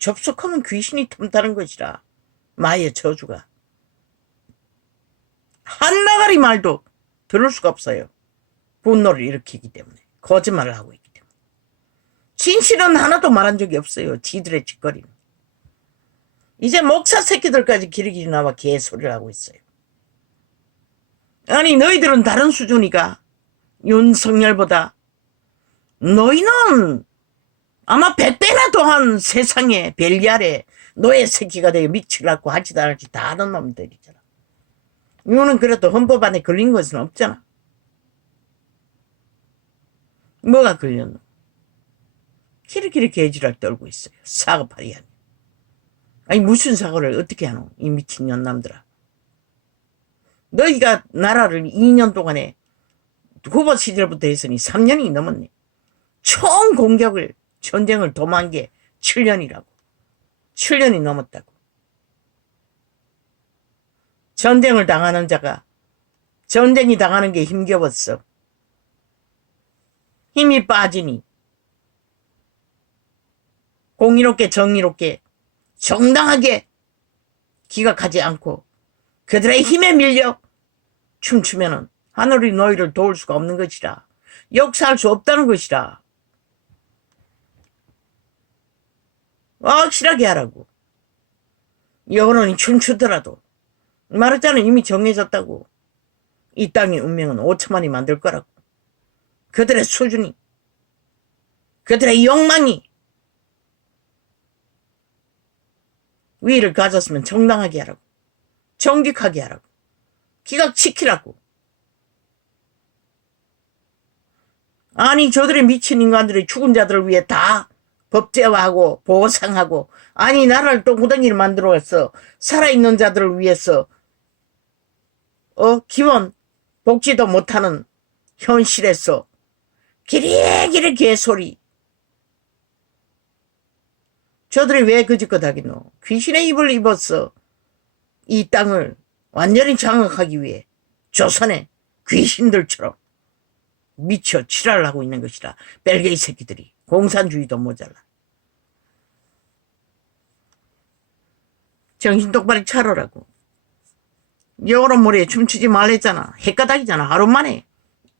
접속하면 귀신이 틈타는 것이라. 마의 저주가. 한나가리 말도 들을 수가 없어요. 분노를 일으키기 때문에. 거짓말을 하고 있기 때문에. 진실은 하나도 말한 적이 없어요. 지들의 짓거리는. 이제 목사 새끼들까지 기르기 나와 개소리를 하고 있어요. 아니 너희들은 다른 수준이가. 윤석열보다. 너희는 아마 100배나 더한 세상에 벨리 아래 노예 새끼가 되어 미치려고 하지도 않을지 다 아는 놈들이잖아. 이거는 그래도 헌법 안에 걸린 것은 없잖아. 뭐가 걸렸노? 키리키리 개지랄 떨고 있어요. 사과팔이 아니. 아니 무슨 사과를 어떻게 하노? 이 미친년 남들아. 너희가 나라를 2년 동안에 후보 시절부터 했으니 3년이 넘었네. 총 공격을 전쟁을 도모한 게 7년이라고. 7년이 넘었다고. 전쟁을 당하는 자가 전쟁이 당하는 게 힘겨웠어. 힘이 빠지니 공의롭게 정의롭게 정당하게 기각하지 않고 그들의 힘에 밀려 춤추면은 하늘이 너희를 도울 수가 없는 것이라. 역사할 수 없다는 것이라. 확실하게 하라고. 여론이 춤추더라도 말했잖아. 이미 정해졌다고. 이 땅의 운명은 5천만이 만들 거라고. 그들의 수준이 그들의 욕망이 위를 가졌으면 정당하게 하라고. 정직하게 하라고. 기각시키라고. 아니 저들의 미친 인간들이 죽은 자들을 위해 다 법제화하고 보상하고 아니 나라를 또 무당기를 만들어서 살아있는 자들을 위해서 기본 복지도 못하는 현실에서 기리기리 개소리. 저들이 왜 그짓것 하겠노? 귀신의 입을 입었어. 이 땅을 완전히 장악하기 위해 조선의 귀신들처럼 미쳐 칠화를 하고 있는 것이라. 벨게이 새끼들이. 공산주의도 모자라. 정신 똑바로 차려라고. 여론몰이에 춤추지 말랬잖아. 헷가닥이잖아. 하루 만에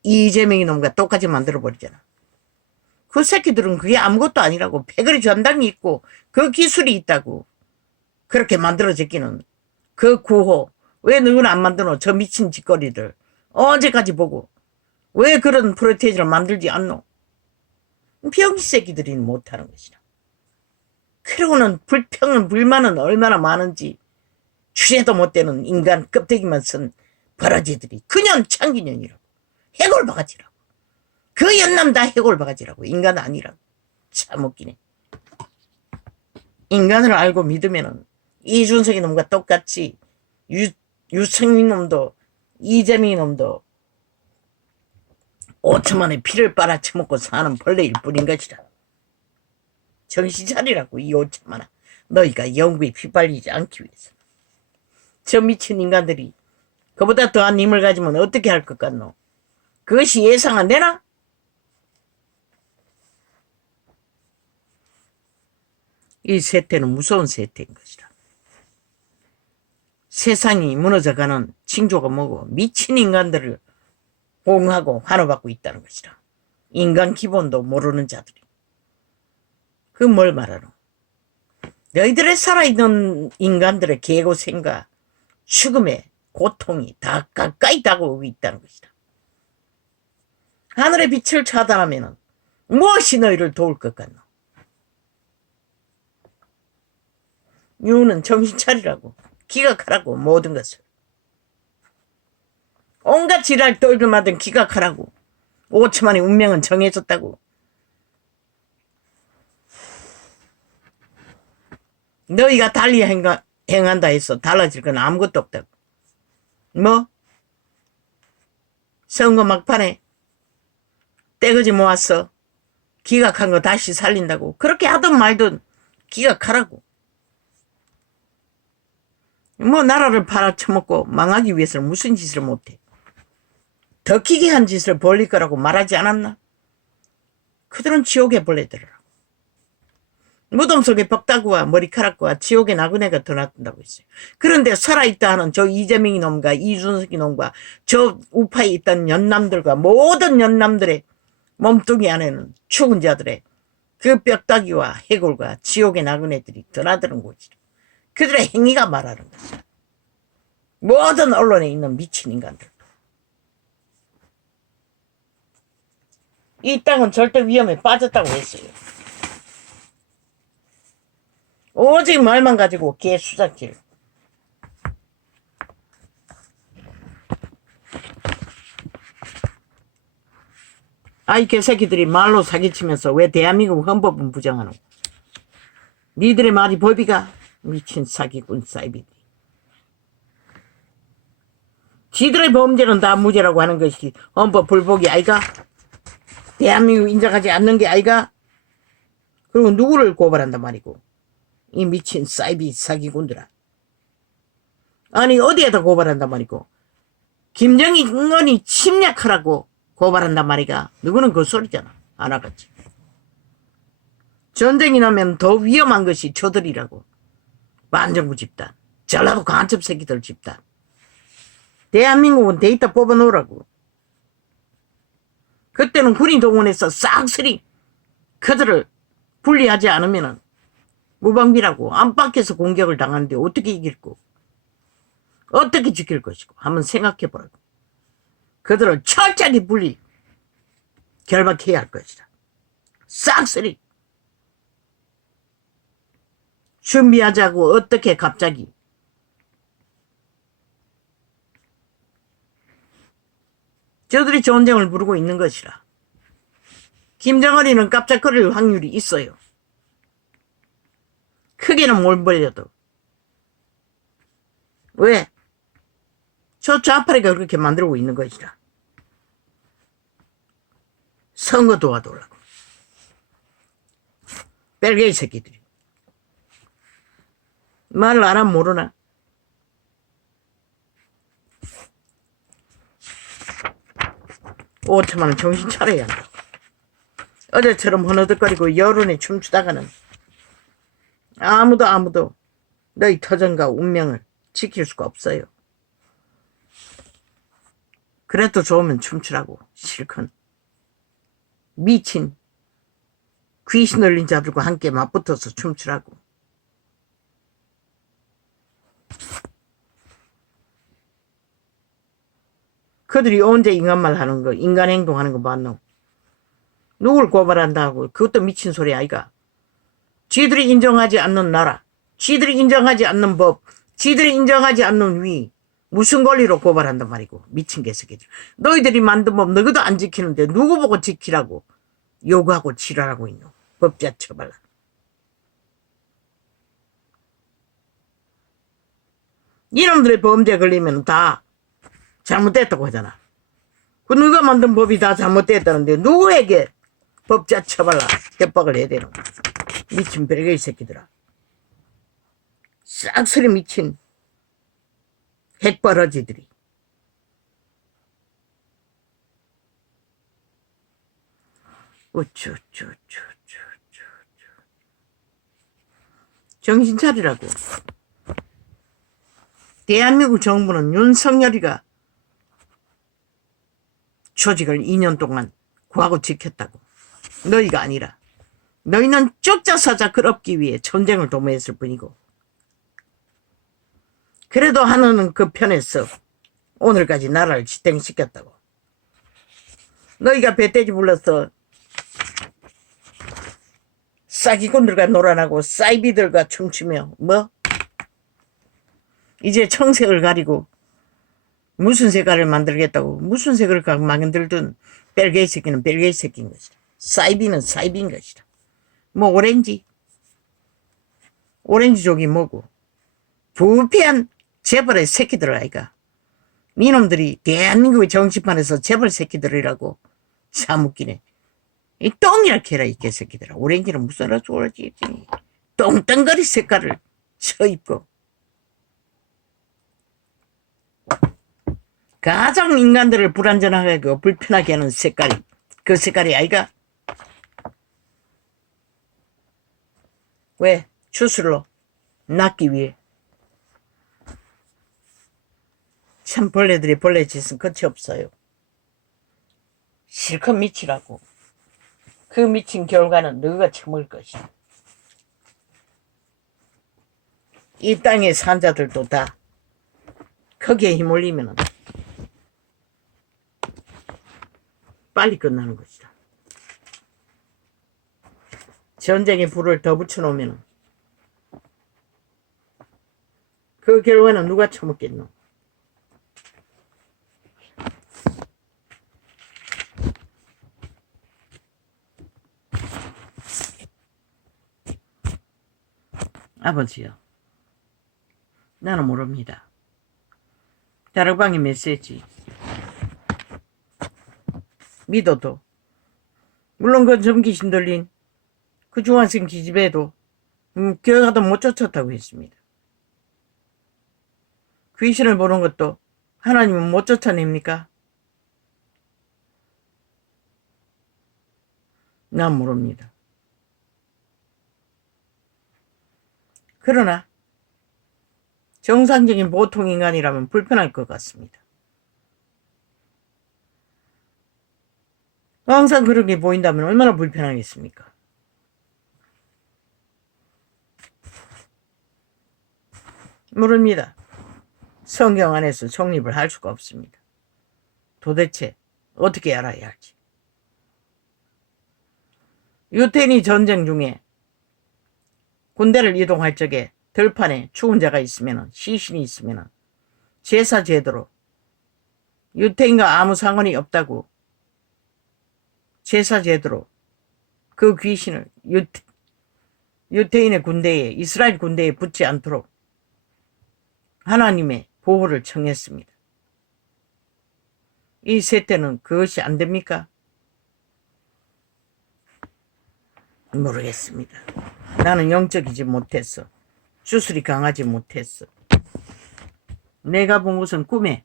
이재명이 놈과 똑같이 만들어버리잖아. 그 새끼들은 그게 아무것도 아니라고. 패거리 전당이 있고 그 기술이 있다고. 그렇게 만들어졌기는. 그 구호. 왜 너는 안 만드노? 저 미친 짓거리들. 어제까지 보고. 왜 그런 프로테이지를 만들지 않노? 병기 새끼들이 못하는 것이라. 그러고는 불평은 불만은 얼마나 많은지 추제도 못되는 인간 껍데기만 쓴 버러지들이 그년 창기년이라고. 해골바가지라고. 그 연남 다 해골바가지라고. 인간 아니라고. 참 웃기네. 인간을 알고 믿으면은 이준석이 놈과 똑같이 유승민 놈도 이재명이 놈도 5천만의 피를 빨아쳐먹고 사는 벌레일 뿐인 것이라. 정신 차리라고. 이 5천만아. 너희가 영구에 휘발리지 않기 위해서. 저 미친 인간들이 그보다 더한 힘을 가지면 어떻게 할 것 같노? 그것이 예상 안 되나? 이 세태는 무서운 세태인 것이라. 세상이 무너져가는 징조가 뭐고 미친 인간들을 봉하고 환호받고 있다는 것이라. 인간 기본도 모르는 자들이. 그 뭘 말하노? 너희들의 살아있는 인간들의 개고생과 죽음의 고통이 다 가까이 다가오고 있다는 것이다. 하늘의 빛을 차단하면 무엇이 너희를 도울 것 같노? 이유는 정신 차리라고. 기각하라고. 모든 것을. 온갖 지랄 떨들마든 기각하라고. 5천만의 운명은 정해졌다고. 너희가 달리 행한다 해서 달라질 건 아무것도 없다고. 뭐? 선거 막판에 떼거지 모았어. 기각한 거 다시 살린다고. 그렇게 하든 말든 기각하라고. 뭐 나라를 팔아쳐먹고 망하기 위해서는 무슨 짓을 못해. 더 기괴 한 짓을 벌릴 거라고 말하지 않았나? 그들은 지옥의 벌레들이라고. 무덤 속에 벽다구와 머리카락과 지옥의 나그네가 드나든다고 했어요. 그런데 살아있다 하는 저 이재명이 놈과 이준석이 놈과 저 우파에 있던 연남들과 모든 연남들의 몸뚱이 안에는 죽은 자들의 그 뼈다귀와 해골과 지옥의 나그네들이 드나드는 곳이라. 그들의 행위가 말하는 것이다. 모든 언론에 있는 미친 인간들. 이 땅은 절대 위험에 빠졌다고 했어요. 오직 말만 가지고 개수작질. 아이 개새끼들이 말로 사기치면서 왜 대한민국 헌법은 부정하노? 니들의 말이 법이가? 미친 사기꾼 사이비들이. 지들의 범죄는 다 무죄라고 하는 것이 헌법 불복이 아이가? 대한민국 인정하지 않는 게 아이가? 그리고 누구를 고발한단 말이고? 이 미친 사이비 사기꾼들아. 아니 어디에다 고발한단 말이고? 김정은이 침략하라고 고발한단 말이가? 누구는 그 소리잖아. 안 하겠지. 전쟁이 나면 더 위험한 것이 저들이라고. 반정부 집단. 전라도 간첩 새끼들 집단. 대한민국은 데이터 뽑아놓으라고. 그때는 군인 동원해서 싹쓸이 그들을 분리하지 않으면은 무방비라고 안팎에서 공격을 당하는데 어떻게 이길고 어떻게 지킬 것이고 한번 생각해보라고. 그들을 철저히 분리 결박해야 할 것이다. 싹쓸이 준비하자고. 어떻게 갑자기 저들이 전쟁을 부르고 있는 것이라. 김정은이는 깜짝거릴 확률이 있어요. 크게는 못 벌려도. 왜? 저 좌파리가 그렇게 만들고 있는 것이라. 선거 도와달라고. 벨게이 새끼들이. 말을 안 하면 모르나? 오트만은 정신 차려야 한다. 어제처럼 허너득거리고 여론에 춤추다가는 아무도 너희 터전과 운명을 지킬 수가 없어요. 그래도 좋으면 춤추라고. 실컷 미친 귀신 들린 자들과 함께 맞붙어서 춤추라고. 그들이 언제 인간말 하는 거, 인간 행동하는 거 맞노? 누굴 고발한다고? 그것도 미친 소리 아이가. 쥐들이 인정하지 않는 나라, 쥐들이 인정하지 않는 법, 쥐들이 인정하지 않는 위, 무슨 권리로 고발한단 말이고. 미친 개새끼들. 너희들이 만든 법 너희도 안 지키는데 누구 보고 지키라고 요구하고 지랄하고 있노? 법자 처발라. 이놈들의 범죄에 걸리면 다 잘못됐다고 하잖아. 그 누가 만든 법이 다 잘못됐다는데 누구에게 법자 처발라 협박을 해야 되노? 미친 별개의 새끼들아. 싹쓸이 미친 핵바라지들이. 어쩌. 정신 차리라고. 대한민국 정부는 윤석열이가 조직을 2년 동안 구하고 지켰다고. 너희가 아니라. 너희는 쪽자사자 끌업기 위해 전쟁을 도모했을 뿐이고. 그래도 하나는 그 편에서 오늘까지 나라를 지탱시켰다고. 너희가 배돼지 불러서 싸기꾼들과 놀아나고 사이비들과 춤추며 뭐? 이제 청색을 가리고 무슨 색깔을 만들겠다고. 무슨 색을 만들든 벨게이 새끼는 벨게이 새끼인 것이다. 사이비는 사이비인 것이다. 뭐 오렌지족이 뭐고. 부패한 재벌의 새끼들 아이가. 이놈들이 대한민국의 정치판에서 재벌 새끼들이라고. 참 웃기네. 이 똥이라게 해라 이 개새끼들아. 오렌지는 무슨 어쩌지. 똥덩거리 색깔을 쳐입고. 가장 인간들을 불안전하게 하고 불편하게 하는 색깔이 그 색깔이 아이가. 왜? 추수로 낫기 위해. 참 벌레들이 벌레 짓은 끝이 없어요. 실컷 미치라고. 그 미친 결과는 너가 처먹을 것이다. 이 땅의 산자들도 다 거기에 힘올리면 빨리 끝나는 것이다. 전쟁에 불을 더 붙여놓으면 그 결과는 누가 처먹겠노? 아버지요, 나는 모릅니다. 다락방의 메시지 믿어도, 물론 그 점귀신 들린 그 중환생 기집애도 교회가도 못 쫓았다고 했습니다. 귀신을 보는 것도 하나님은 못 쫓아냅니까? 난 모릅니다. 그러나 정상적인 보통 인간이라면 불편할 것 같습니다. 항상 그렇게 보인다면 얼마나 불편하겠습니까? 모릅니다. 성경 안에서 정립을 할 수가 없습니다. 도대체 어떻게 알아야 할지. 유태인이 전쟁 중에 군대를 이동할 적에 들판에 죽은 자가 있으면, 시신이 있으면 제사 제도로 유태인과 아무 상관이 없다고 제사 제도로 그 귀신을 유태인의 군대에, 이스라엘 군대에 붙지 않도록 하나님의 보호를 청했습니다. 이 세대는 그것이 안 됩니까? 모르겠습니다. 나는 영적이지 못했어. 주술이 강하지 못했어. 내가 본 것은 꿈에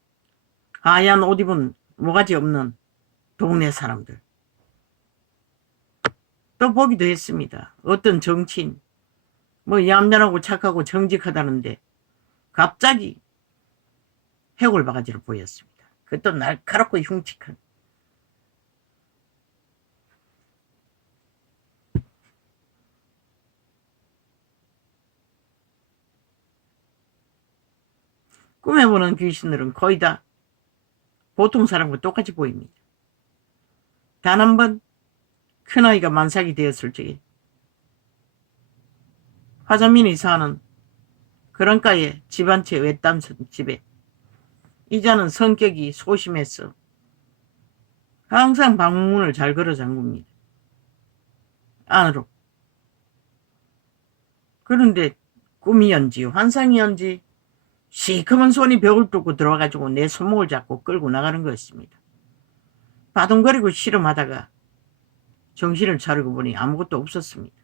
하얀 옷 입은 모가지 없는 동네 사람들. 또 보기도 했습니다. 어떤 정치인, 얌전하고 착하고 정직하다는데 갑자기 해골 바가지를 보였습니다. 그것도 날카롭고 흉측한. 꿈에 보는 귀신들은 거의 다 보통 사람과 똑같이 보입니다. 단 한 번 큰아이가 만삭이 되었을 적에 화전민이 사는 그런가에 집 한 채 외딴 집에 이자는 성격이 소심했어. 항상 방문을 잘 걸어 잠굽니다. 안으로. 그런데 꿈이었지 환상이었지 시커먼 손이 벽을 뚫고 들어와가지고 내 손목을 잡고 끌고 나가는 것입니다. 바둥거리고 씨름하다가 정신을 차리고 보니 아무것도 없었습니다.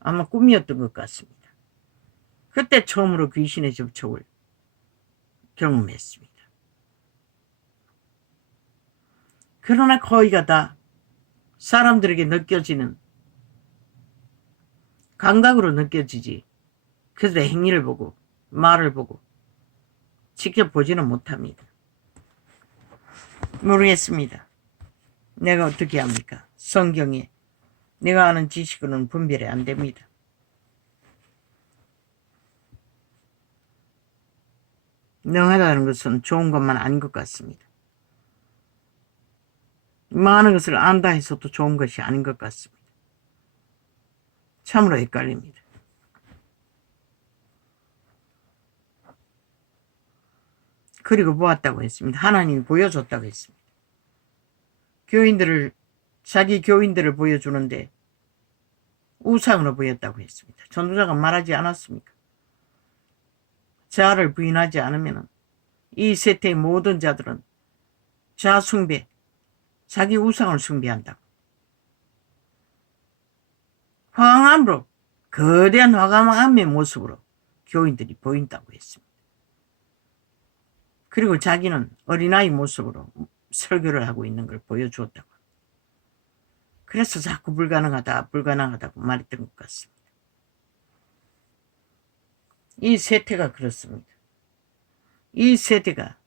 아마 꿈이었던 것 같습니다. 그때 처음으로 귀신의 접촉을 경험했습니다. 그러나 거의가 다 사람들에게 느껴지는 감각으로 느껴지지 그들의 행위를 보고 말을 보고 직접 보지는 못합니다. 모르겠습니다. 내가 어떻게 합니까? 성경에 내가 아는 지식으로는 분별이 안 됩니다. 능하다는 것은 좋은 것만 아닌 것 같습니다. 많은 것을 안다 해서도 좋은 것이 아닌 것 같습니다. 참으로 헷갈립니다. 그리고 보았다고 했습니다. 하나님이 보여줬다고 했습니다. 자기 교인들을 보여주는데 우상으로 보였다고 했습니다. 전도자가 말하지 않았습니까? 자아를 부인하지 않으면 이 세태의 모든 자들은 자아 숭배, 자기 우상을 숭배한다고. 황암으로, 거대한 화강암의 모습으로 교인들이 보인다고 했습니다. 그리고 자기는 어린아이 모습으로 설교를 하고 있는 걸 보여주었다고. 그래서 자꾸 불가능하다고 말했던 것 같습니다. 이 세태가 그렇습니다. 이 세대가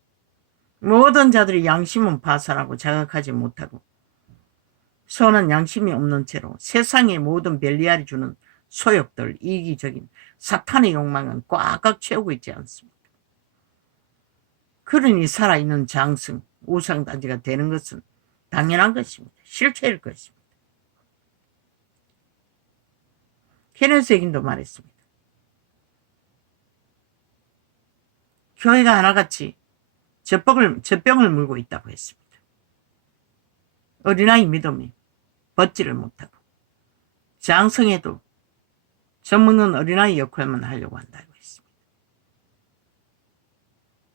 모든 자들이 양심은 파산하고 자각하지 못하고 선한 양심이 없는 채로 세상의 모든 벨리알이 주는 소욕들, 이기적인 사탄의 욕망은 꽉꽉 채우고 있지 않습니까? 그러니 살아있는 장승, 우상단지가 되는 것은 당연한 것입니다. 실체일 것입니다. 케네스 에긴도 말했습니다. 교회가 하나같이 젖병을 물고 있다고 했습니다. 어린아이 믿음이 벗지를 못하고 장성에도 젖먹는 어린아이 역할만 하려고 한다고 했습니다.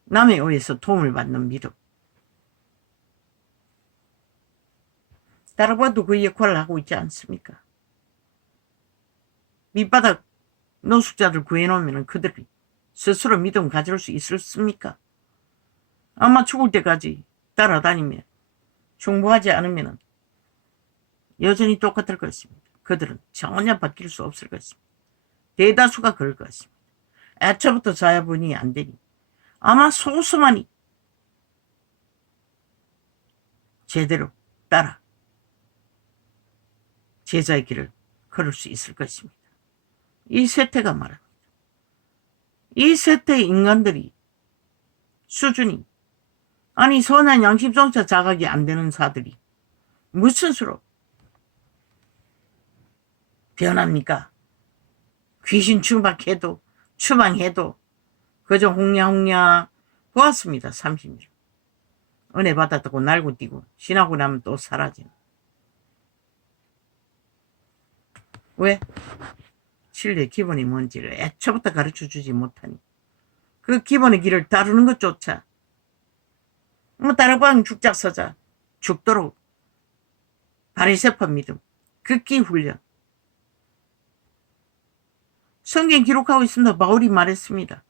남의 의에서 도움을 받는 믿음. 따라봐도 그 역할을 하고 있지 않습니까? 밑바닥 노숙자들 구해놓으면 그들이 스스로 믿음 가질 수 있었습니까? 아마 죽을 때까지 따라다니며 중보하지 않으면 여전히 똑같을 것입니다. 그들은 전혀 바뀔 수 없을 것입니다. 대다수가 그럴 것입니다. 애초부터 자야분이 안 되니 아마 소수만이 제대로 따라 제자의 길을 걸을 수 있을 것입니다. 이 세태가 말합니다. 이 세태의 인간들이 수준이 아니 선한 양심조차 자각이 안 되는 사들이 무슨 수로 변합니까? 귀신 추방해도 그저 홍냐홍냐 보았습니다. 30년. 은혜 받았다고 날고 뛰고 신하고 나면 또 사라지는. 왜? 진리의 기본이 뭔지를 애초부터 가르쳐주지 못하니 그 기본의 길을 따르는 것조차 따라방 죽작서자 죽도록 바리새파 믿음 극기 훈련 성경 기록하고 있습니다. 바울이 말했습니다.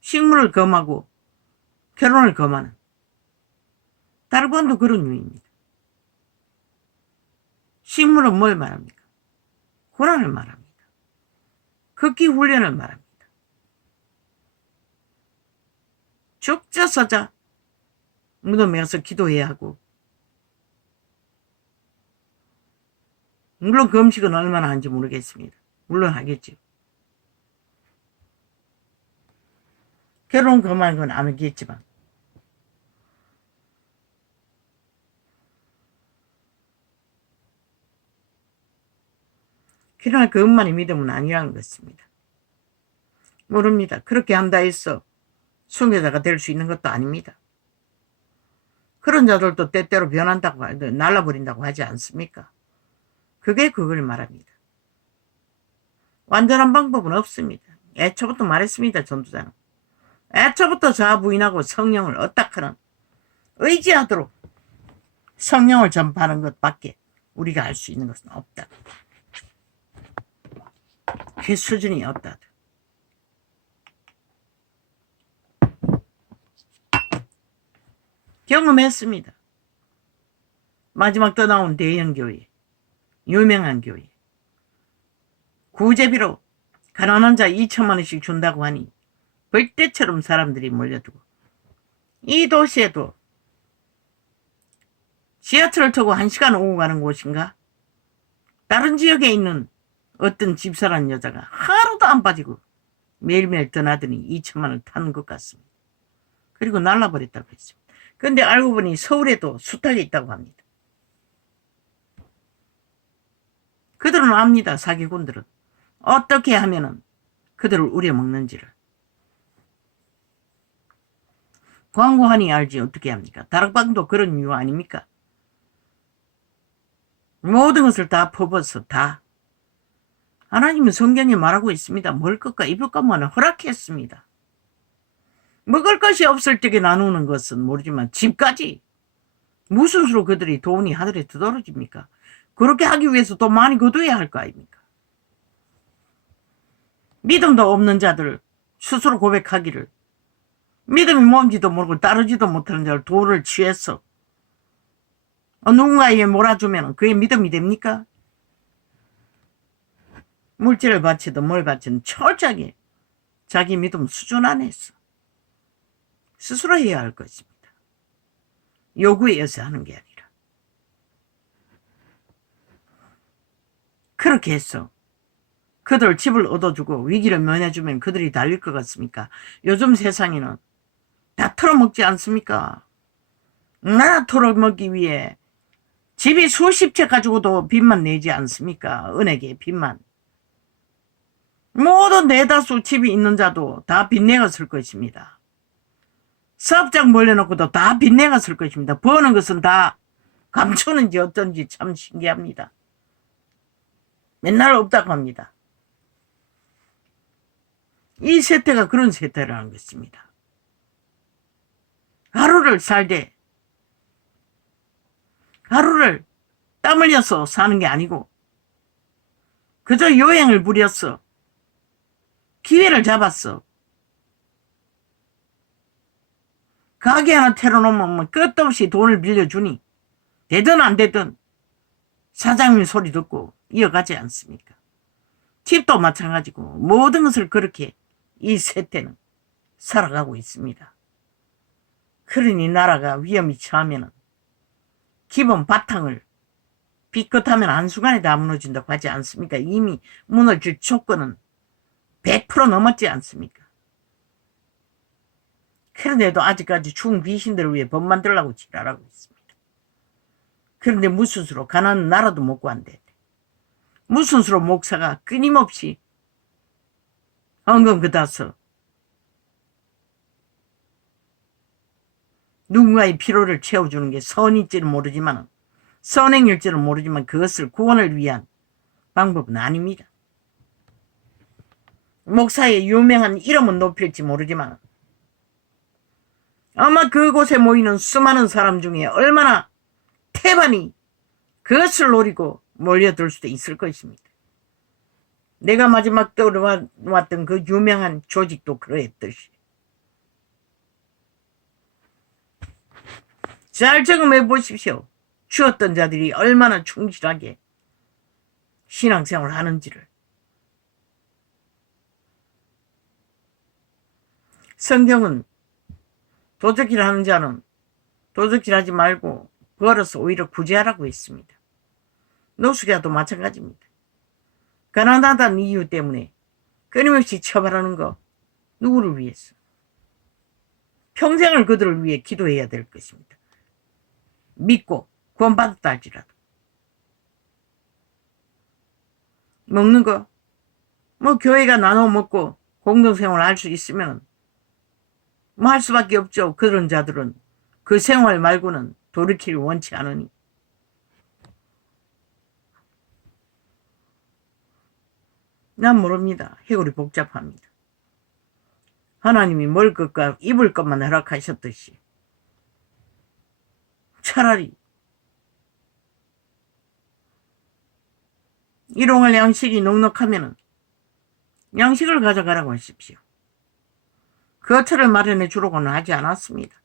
식물을 검하고 결혼을 검하는 다르반도 그런 유입니다. 식물은 뭘 말합니까? 고난을 말합니다. 극기 훈련을 말합니다. 죽자서자 무덤에 가서 기도해야 하고 물론 그 음식은 얼마나 하는지 모르겠습니다. 물론 하겠죠. 결혼 그만 건 안 하겠지만 그러나 그것만의 믿음은 아니라는 것입니다. 모릅니다. 그렇게 한다 해서 숭배자가 될 수 있는 것도 아닙니다. 그런 자들도 때때로 변한다고 날라버린다고 하지 않습니까? 그게 그걸 말합니다. 완전한 방법은 없습니다. 애초부터 말했습니다. 전도자는. 애초부터 자아 부인하고 성령을 어딱하는 의지하도록 성령을 전파하는 것밖에 우리가 할 수 있는 것은 없다. 그 수준이 없다. 경험했습니다. 마지막 떠나온 대형교회, 유명한 교회. 구제비로 가난한 자 2천만 원씩 준다고 하니 벌떼처럼 사람들이 몰려들고 이 도시에도 지하철을 타고 1시간 오고 가는 곳인가? 다른 지역에 있는 어떤 집사라는 여자가 하루도 안 빠지고 매일매일 떠나더니 2천만 원을 타는 것 같습니다. 그리고 날라버렸다고 했습니다. 그런데 알고 보니 서울에도 숱하게 있다고 합니다. 그들은 압니다. 사기꾼들은. 어떻게 하면은 그들을 우려먹는지를. 광고하니 알지 어떻게 합니까? 다락방도 그런 이유 아닙니까? 모든 것을 다 퍼부어서 다. 하나님은 성경에 말하고 있습니다. 먹을 것과 입을 것만을 허락했습니다. 먹을 것이 없을 적에 나누는 것은 모르지만 집까지 무슨 수로 그들이 돈이 하늘에 떠떨어집니까? 그렇게 하기 위해서 또 많이 거둬야 할 거 아닙니까? 믿음도 없는 자들 스스로 고백하기를 믿음이 뭔지도 모르고 따르지도 못하는 자를 도를 취해서 누군가에게 몰아주면 그게 믿음이 됩니까? 물질을 바치든 뭘 바치든 철저하게 자기 믿음 수준 안에서 스스로 해야 할 것입니다. 요구에 의해서 하는 게 아니라. 그렇게 해서 그들 집을 얻어주고 위기를 면해주면 그들이 달릴 것 같습니까? 요즘 세상에는 다 털어먹지 않습니까? 나 털어먹기 위해 집이 수십 채 가지고도 빚만 내지 않습니까? 은행에 빚만. 모든 대다수 집이 있는 자도 다 빚내가 쓸 것입니다. 사업장 몰려놓고도 다 빚내가 쓸 것입니다. 버는 것은 다 감추는지 어쩐지 참 신기합니다. 맨날 없다고 합니다. 이 세태가 그런 세태라는 것입니다. 하루를 살되 하루를 땀 흘려서 사는 게 아니고 그저 요행을 부렸어. 기회를 잡았어. 가게 하나 태워놓으면 끝도 없이 돈을 빌려주니 되든 안 되든 사장님 소리 듣고 이어가지 않습니까? 집도 마찬가지고 모든 것을 그렇게 이 세태는 살아가고 있습니다. 그러니 나라가 위험이 처하면 기본 바탕을 삐끗하면 한순간에 다 무너진다고 하지 않습니까? 이미 무너질 조건은 100% 넘었지 않습니까? 그런데도 아직까지 죽은 귀신들을 위해 법 만들려고 지랄하고 있습니다. 그런데 무슨 수로 가난한 나라도 못 구한대. 무슨 수로 목사가 끊임없이 엉금 그다서 누군가의 피로를 채워주는 게 선일지는 모르지만 선행일지는 모르지만 그것을 구원을 위한 방법은 아닙니다. 목사의 유명한 이름은 높일지 모르지만 아마 그곳에 모이는 수많은 사람 중에 얼마나 태반이 그것을 노리고 몰려들 수도 있을 것입니다. 내가 마지막 떠올랐던 그 유명한 조직도 그러했듯이. 잘 점검해 보십시오. 죽었던 자들이 얼마나 충실하게 신앙생활을 하는지를. 성경은 도적질 하는 자는 도적질하지 말고 벌어서 오히려 구제하라고 했습니다. 노숙자도 마찬가지입니다. 가난하다는 이유 때문에 끊임없이 처벌하는 거 누구를 위해서? 평생을 그들을 위해 기도해야 될 것입니다. 믿고 구원받았다 할지라도. 먹는 거 뭐 교회가 나눠 먹고 공동생활을 할 수 있으면 뭐 할 수밖에 없죠. 그런 자들은 그 생활 말고는 돌이키를 원치 않으니. 난 모릅니다. 해골이 복잡합니다. 하나님이 먹을 것과 입을 것만 허락하셨듯이 차라리 일용할 양식이 넉넉하면 양식을 가져가라고 하십시오. 거처를 마련해 주려고는 하지 않았습니다.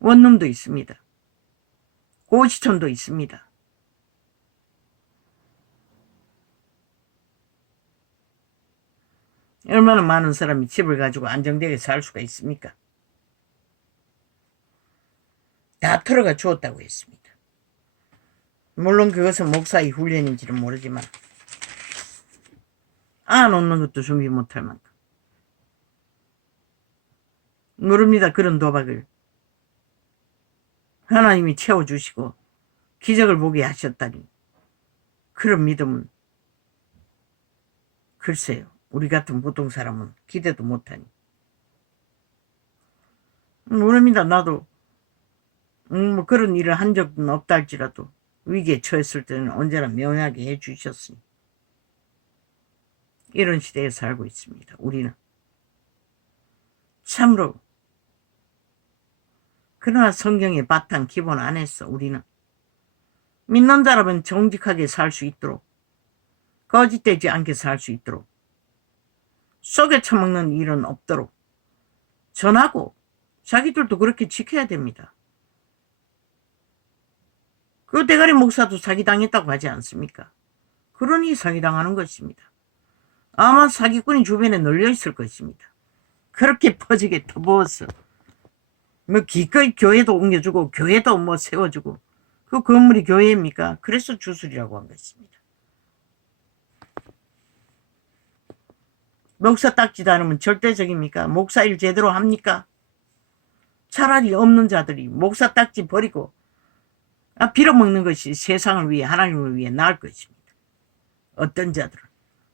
원룸도 있습니다. 고시촌도 있습니다. 얼마나 많은 사람이 집을 가지고 안정되게 살 수가 있습니까? 다 털어가 주었다고 했습니다. 물론 그것은 목사의 훈련인지는 모르지만 안놓는 것도 준비 못할 만큼 모릅니다. 그런 도박을 하나님이 채워주시고 기적을 보게 하셨다니 그런 믿음은 글쎄요. 우리 같은 보통 사람은 기대도 못하니. 모릅니다. 나도 뭐 그런 일을 한 적은 없다 할지라도 위기에 처했을 때는 언제나 명하게 해주셨으니 이런 시대에 살고 있습니다. 우리는 참으로. 그러나 성경의 바탕 기본 안에서 우리는 믿는 자라면 정직하게 살 수 있도록 거짓되지 않게 살 수 있도록 속에 처먹는 일은 없도록 전하고 자기들도 그렇게 지켜야 됩니다. 그 대가리 목사도 사기당했다고 하지 않습니까? 그러니 사기당하는 것입니다. 아마 사기꾼이 주변에 널려 있을 것입니다. 그렇게 퍼지게 터부었어. 뭐 기꺼이 교회도 옮겨주고 교회도 뭐 세워주고 그 건물이 교회입니까? 그래서 주술이라고 한 것입니다. 목사 딱지도 않으면 절대적입니까? 목사일 제대로 합니까? 차라리 없는 자들이 목사 딱지 버리고 빌어먹는 것이 세상을 위해 하나님을 위해 나을 것입니다. 어떤 자들은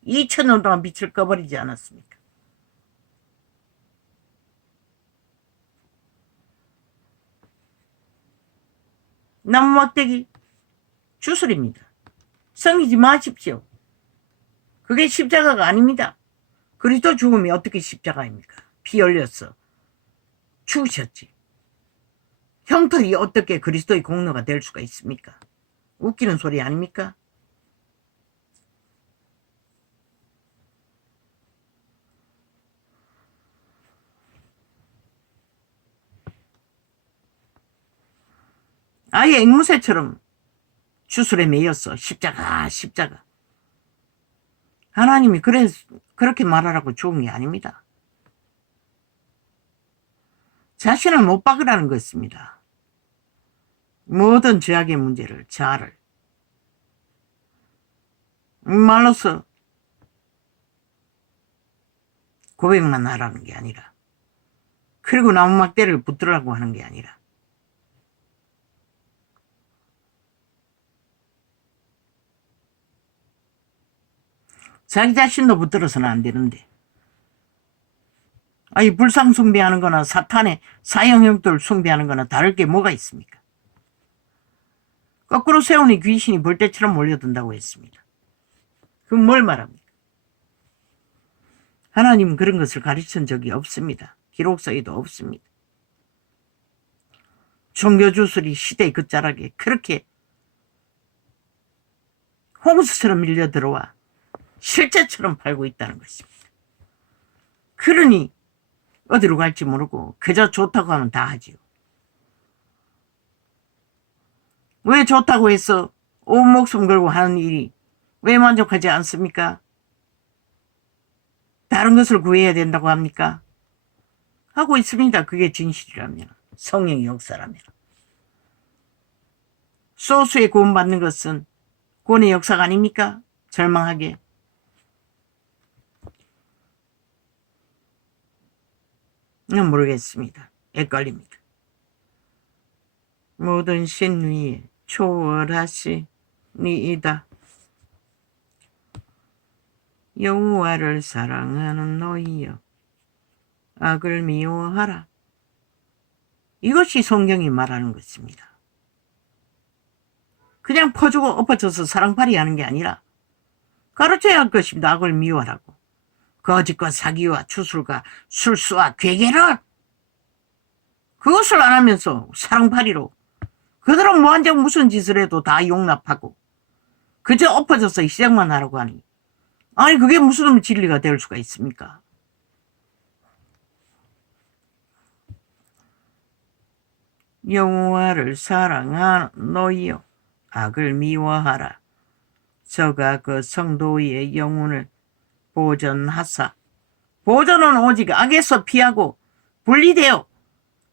2000년 동안 빛을 꺼버리지 않았습니까? 나무 막대기 주술입니다. 성기지 마십시오. 그게 십자가가 아닙니다. 그리스도 죽음이 어떻게 십자가입니까? 피 흘렸어. 죽으셨지. 형틀이 어떻게 그리스도의 공로가 될 수가 있습니까? 웃기는 소리 아닙니까? 아예 앵무새처럼 주술에 매였어. 십자가. 하나님이 그렇게 말하라고 죽은 게 아닙니다. 자신을 못 박으라는 것입니다. 모든 죄악의 문제를, 자아를 말로써 고백만 하라는 게 아니라, 그리고 나무막대를 붙들라고 하는 게 아니라, 자기 자신도 붙들어서는 안 되는데, 아니 불상 숭배하는 거나 사탄의 사형형들 숭배하는 거나 다를 게 뭐가 있습니까? 거꾸로 세우니 귀신이 벌떼처럼 몰려든다고 했습니다. 그럼 뭘 말합니까? 하나님은 그런 것을 가르친 적이 없습니다. 기록서에도 없습니다. 종교주술이 시대의 끝자락에 그렇게 홍수처럼 밀려 들어와 실제처럼 팔고 있다는 것입니다. 그러니 어디로 갈지 모르고 그저 좋다고 하면 다 하지요. 왜 좋다고 해서 온 목숨 걸고 하는 일이 왜 만족하지 않습니까? 다른 것을 구해야 된다고 합니까? 하고 있습니다. 그게 진실이라면, 성령의 역사라면. 소수에 구원받는 것은 구원의 역사가 아닙니까? 절망하게. 모르겠습니다. 헷갈립니다. 모든 신 위에 초월하시니이다. 여호와를 사랑하는 너희여, 악을 미워하라. 이것이 성경이 말하는 것입니다. 그냥 퍼주고 엎어져서 사랑팔이 하는 게 아니라 가르쳐야 할 것입니다. 악을 미워하라고. 거짓과 사기와 주술과 술수와 괴계를, 그것을 안 하면서 사랑팔이로 그들은 무한정 무슨 짓을 해도 다 용납하고 그저 엎어져서 시작만 하라고 하니, 아니 그게 무슨 진리가 될 수가 있습니까? 여호와를 사랑하는 너희여, 악을 미워하라. 저가 그 성도의 영혼을 보전하사. 보전은 오직 악에서 피하고 분리되어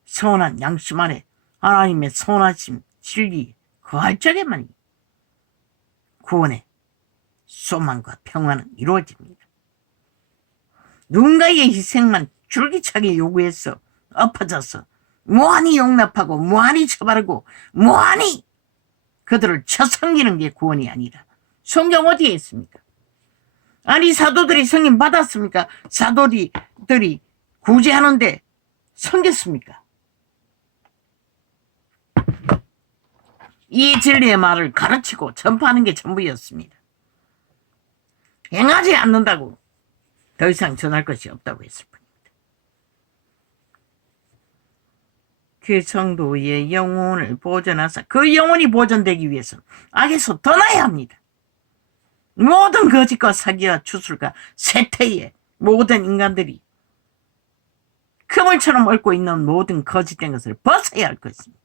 선한 양심 안에 하나님의 선하심, 진리 거할 적에만 구원의 소망과 평화는 이루어집니다. 누군가의 희생만 줄기차게 요구해서 엎어져서 무한히 용납하고 무한히 처바르고 무한히 그들을 쳐섬기는 게 구원이 아니라, 성경 어디에 있습니까? 아니 사도들이 성령 받았습니까? 사도들이 구제하는데 섬겼습니까? 이 진리의 말을 가르치고 전파하는 게 전부였습니다. 행하지 않는다고 더 이상 전할 것이 없다고 했을 뿐입니다. 그 성도의 영혼을 보존하사, 그 영혼이 보존되기 위해서는 악에서 떠나야 합니다. 모든 거짓과 사기와 주술과 세태의 모든 인간들이 그물처럼 얽고 있는 모든 거짓된 것을 벗어야 할 것입니다.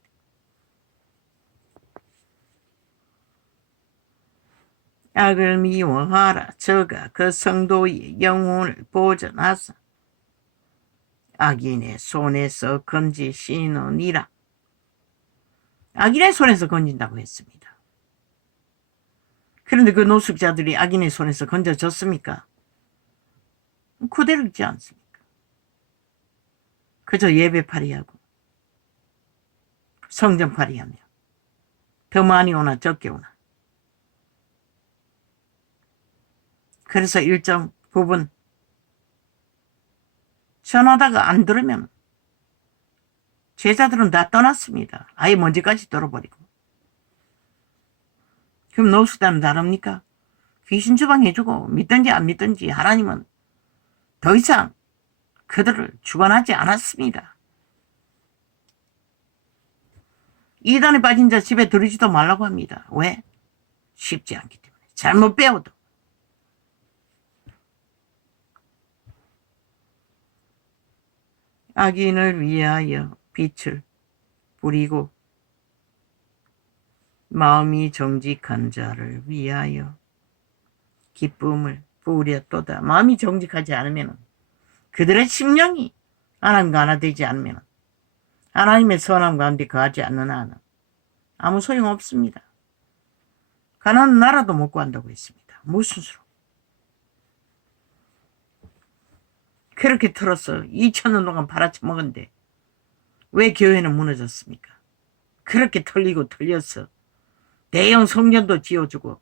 악을 미워하라. 저가 그 성도의 영혼을 보전하사 악인의 손에서 건지시느니라. 악인의 손에서 건진다고 했습니다. 그런데 그 노숙자들이 악인의 손에서 건져졌습니까? 그대로 있지 않습니까? 그저 예배팔이하고 성전팔이하며 더 많이 오나 적게 오나. 그래서 일정 부분 전하다가 안 들으면 제자들은 다 떠났습니다. 아예 먼지까지 떨어버리고. 그럼 노숙자는 다릅니까? 귀신 주방해주고 믿든지 안 믿든지 하나님은 더 이상 그들을 주관하지 않았습니다. 이단에 빠진 자 집에 들이지도 말라고 합니다. 왜? 쉽지 않기 때문에. 잘못 배워도. 악인을 위하여 빛을 뿌리고 마음이 정직한 자를 위하여 기쁨을 뿌렸도다. 마음이 정직하지 않으면 그들의 심령이 하나님과 하나 되지 않으면 하나님의 선함 가운데 거하지 않는 한은 아무 소용없습니다. 가나안 나라도 못 구한다고 했습니다. 무슨 수로? 그렇게 틀어서 2000년 동안 팔아쳐 먹었는데 왜 교회는 무너졌습니까? 그렇게 털리고 털려서 대형 성전도 지어주고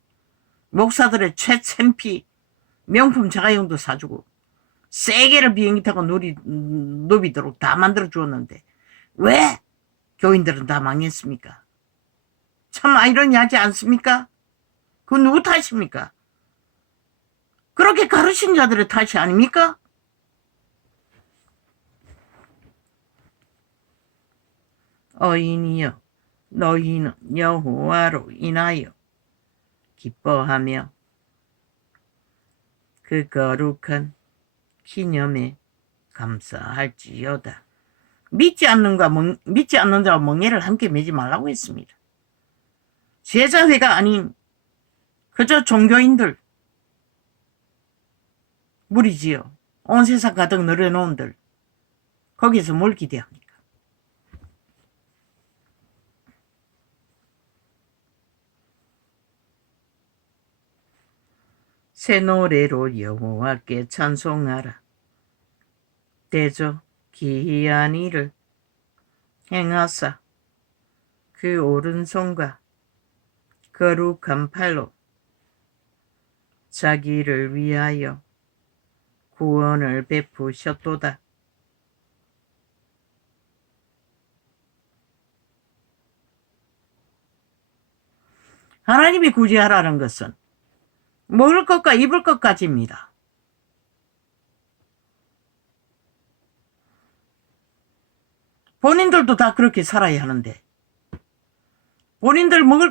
목사들의 최챔피 명품 자가용도 사주고 세계를 비행기 타고 누비도록 다 만들어 주었는데 왜 교인들은 다 망했습니까? 참 아이러니하지 않습니까? 그건 누구 탓입니까? 그렇게 가르친 자들의 탓이 아닙니까? 어인이여 너희는 여호와로 인하여 기뻐하며 그 거룩한 기념에 감사할지어다. 믿지 않는 자와 멍에를 함께 매지 말라고 했습니다. 제자회가 아닌 그저 종교인들 무리지요. 온 세상 가득 늘어놓은들 거기서 뭘 기대합니까? 새 노래로 여호와께 찬송하라. 대저 기이한 일을 행하사 그 오른손과 거룩한 팔로 자기를 위하여 구원을 베푸셨도다. 하나님이 구제하라는 것은 먹을 것과 입을 것까지입니다. 본인들도 다 그렇게 살아야 하는데 본인들 먹을